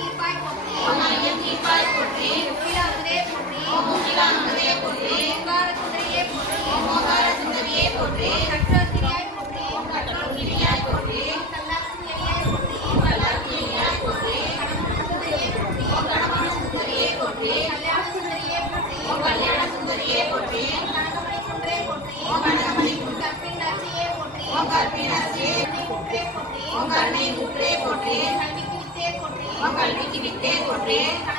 happy birthday. también.